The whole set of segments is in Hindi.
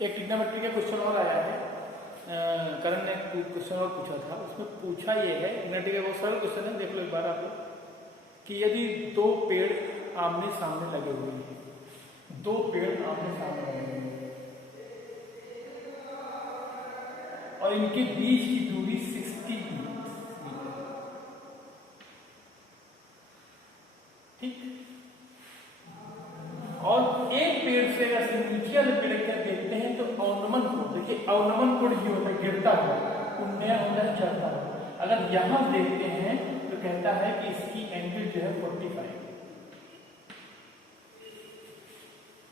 एक ट्रिग्नोमेट्री का क्वेश्चन और आया है, करण ने क्वेश्चन और पूछा था। उसमें पूछा ये है, ट्रिग्नोमेट्री का बहुत सरल क्वेश्चन है, देख लो एक बार आप लोग, कि यदि दो पेड़ आमने सामने लगे हुए हैं, दो पेड़ आमने सामने लगे हुए हैं और इनके बीच की दूरी 60 मीटर, ठीक। और एक पेड़ से अगर नीचे वाले पेड़ का देखते हैं तो अवनमन कोण, देखिए अवनमन कोण ये होता है गिरता हुआ, उन्नयन होता है चढ़ता हुआ। अगर यहां देखते हैं तो कहता है कि इसकी एंगल जो है 45।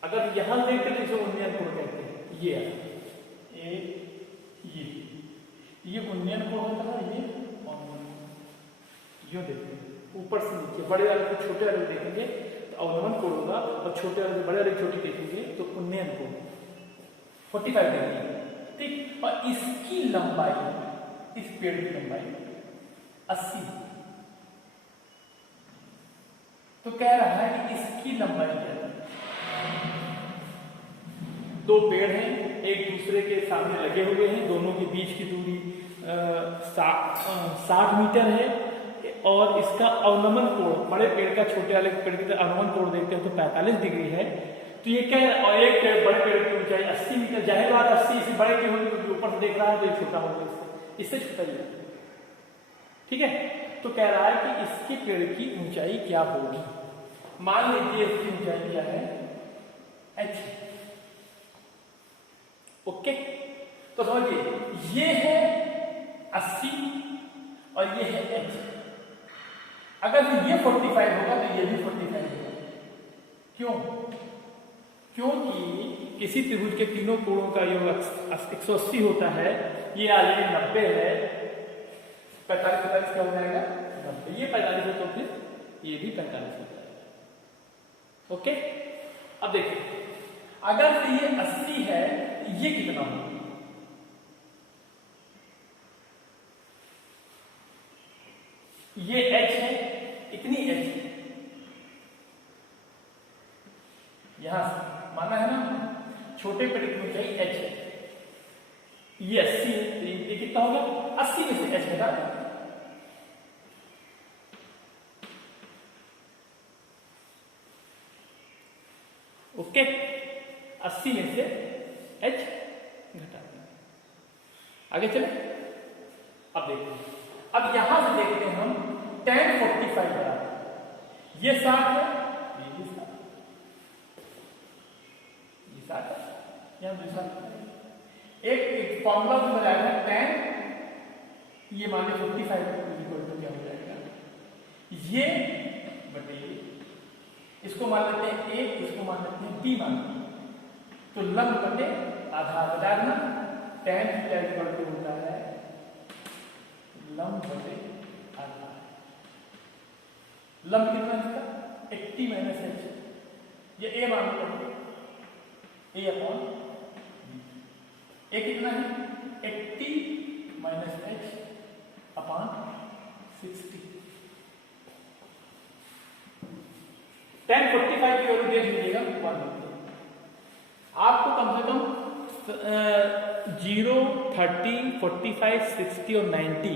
अगर यहां देखते तो इसे उन्नयन कोण कहते हैं। ये उन्नयन कोण होता है, ये यो देखते हैं ऊपर से नीचे, बड़े वाले को छोटे वाले देखेंगे तो अवनमन कोण होगा, और छोटे वाले बड़े वाले छोटी देखेंगे तो उन्नयन कोण 45 डिग्री, ठीक। और इसकी लंबाई, इस पेड़ की लंबाई 80। तो कह रहा है कि इसकी लंबाई क्या है। दो पेड़ हैं, एक दूसरे के सामने लगे हुए हैं, दोनों के बीच की दूरी 60 मीटर है, और इसका अवनमन कोण, बड़े पेड़ का छोटे वाले पेड़ की तरह अवनमन कोण देखते हैं तो 45 डिग्री है। तो ये क्या है, और एक पेड़ बड़े पेड़ की ऊंचाई 80 मीटर, जाहिर बात 80 से बड़े की होगी क्योंकि ऊपर से देख रहा है तो ये छोटा होगा, इससे छोटा ही है, ठीक है। तो कह रहा है कि इसके पेड़ की ऊंचाई क्या होगी। मान लीजिए इसकी ऊंचाई क्या है, h, ओके। तो समझिए ये है 80 और ये है h। अगर ये 45 होगा तो ये भी 45 होगा। क्यों? क्योंकि किसी त्रिभुज के तीनों कोणों का योग 180 होता है, ये ऑलरेडी 90 है, 45 क्या हो जाएगा 90, ये 45 है तो फिर ये भी 45 हो जाएगा, ओके। अब देखिए अगर से ये 80 है, ये कितना होगा, ये h है, इतनी h है, यहां से माना है ना, छोटे पेड़ की ऊंचाई h है, ये 80 है, तो ये कितना होगा 80 में से h घटा दें, ओके। 80 में से h घटा दें, आगे चले। अब देखिए, अब यहां से देखते हैं हम tan 45 बराबर, ये 60 है, ये भी 60, ये 60 है, यहां भी 60। एक फॉर्मूला से बनाया है tan, ये मान लीजिए 45 इक्वल टू क्या हो जाएगा, ये बटे ये, इसको मान लेते हैं a, इसको मान लेते हैं b मान लेते हैं, तो लंब बटे आधार बता देना, tan थीटा इक्वल टू होता है लंब बटे आधार। लंब कितना है इसका 80 माइनस h, ये a मान लो, a अपॉन a कितना है 80 माइनस h अपॉन 60। tan 45 की वैल्यू देख लीजिएगा 1, आपको कम से कम 0, 30, 45, 60 और 90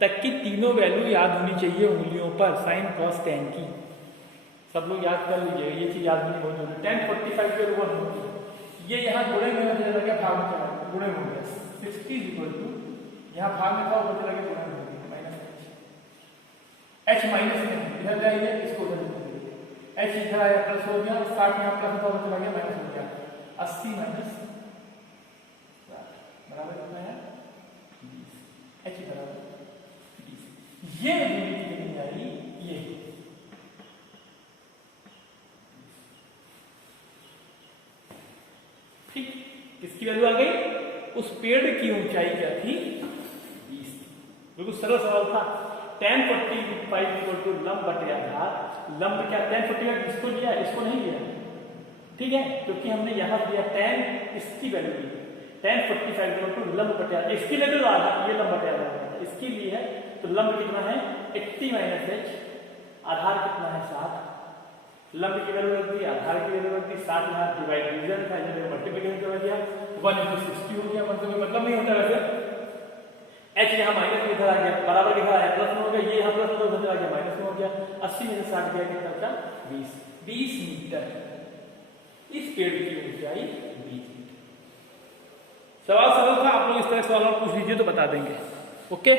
तक की तीनों वैल्यू याद होनी चाहिए उंगलियों पर, साइन कॉस टैन की। सब लोग याद कर लीजिएगा, ये चीज याद होनी बहुत जरूरी है। tan 45 के ऊपर होती है, ये यहाँ गुणे में हो गया, भाग में चला गया, गुणे हो गया 60 इक्वल टू, यहाँ भाग में था ऊपर चला गया, गुणे हो गया माइनस h माइनस में इधर जाइए, इसको उधर h इधर आया प्लस हो गया, 60 यहाँ प्लस था चला गया माइनस हो गया, 80 माइनस बराबर कितना है 20, h बराबर 20। ये दूरी कितनी आई, ये ठीक, किसकी वैल्यू आ गई, उस पेड़ की ऊंचाई क्या थी 20। बिल्कुल सरल सवाल था। tan 45 इक्वल टू लंब बटे आधार, लंब क्या tan 45 इसको लिया, इसको नहीं लिया, ठीक है, क्योंकि हमने यहां दिया tan, इसकी वैल्यू ली tan 45 इक्वल टू लंब बटे आधार, इसकी वैल्यू आधार, ये लंब बटे आधार इसकी ली है, तो लंब कितना है 80 माइनस h, आधार कितना है 60, लंब की वैल्यू रखती, आधार की वैल्यू रखती, 60 यहाँ डिवीजन था, इन्होंने मल्टीप्लिकेशन कर दिया, 1/60 हो गया, मतलब मतलब नहीं होता वैसे। h यहाँ माइनस में इधर आ गया, बराबर इधर आया, प्लस में हो गया, ये यहाँ प्लस में उधर आ गया, माइनस में हो गया, 80 में से 60 गया, कितना बचा? 20 मीटर। इस पेड़ की ऊंचाई 20 मीटर। सवाल सरल था, आप लोग इस तरह सवाल और पूछ लीजिए तो बता देंगे। ओके।